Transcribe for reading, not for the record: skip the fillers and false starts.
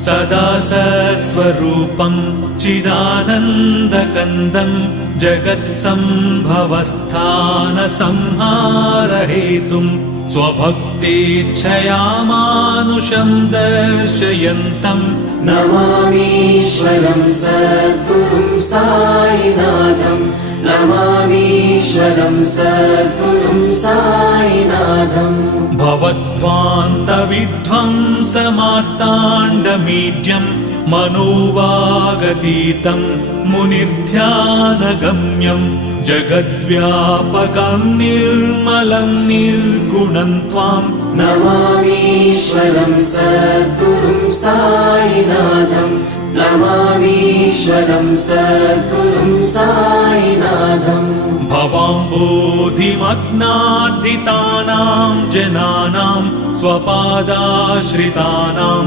सदा सत्स्वरूपं चिदानन्दकन्दं जगत्सम्भवस्थानसंहारहेतुं स्वभक्तेच्छया मानुषं दर्शयन्तं नमामीश्वरं सद्गुरुं साईनाथं नमामीश्वरं सद्गुरुं साईनाथं भवद्ध्वान्तविध्वंसमार्ताण्डमीड्यं मनोवागतीतं मुनिर्ध्यानगम्यं जगद्व्यापकं निर्मलं निर्गुणं त्वां नमामीश्वरं सद्गुरुं साईनाथं नमामीश्वरं सद्गुरुं साईनाथं भवाम्बोधिमग्नार्दितानां जनानां स्वपादाश्रितानां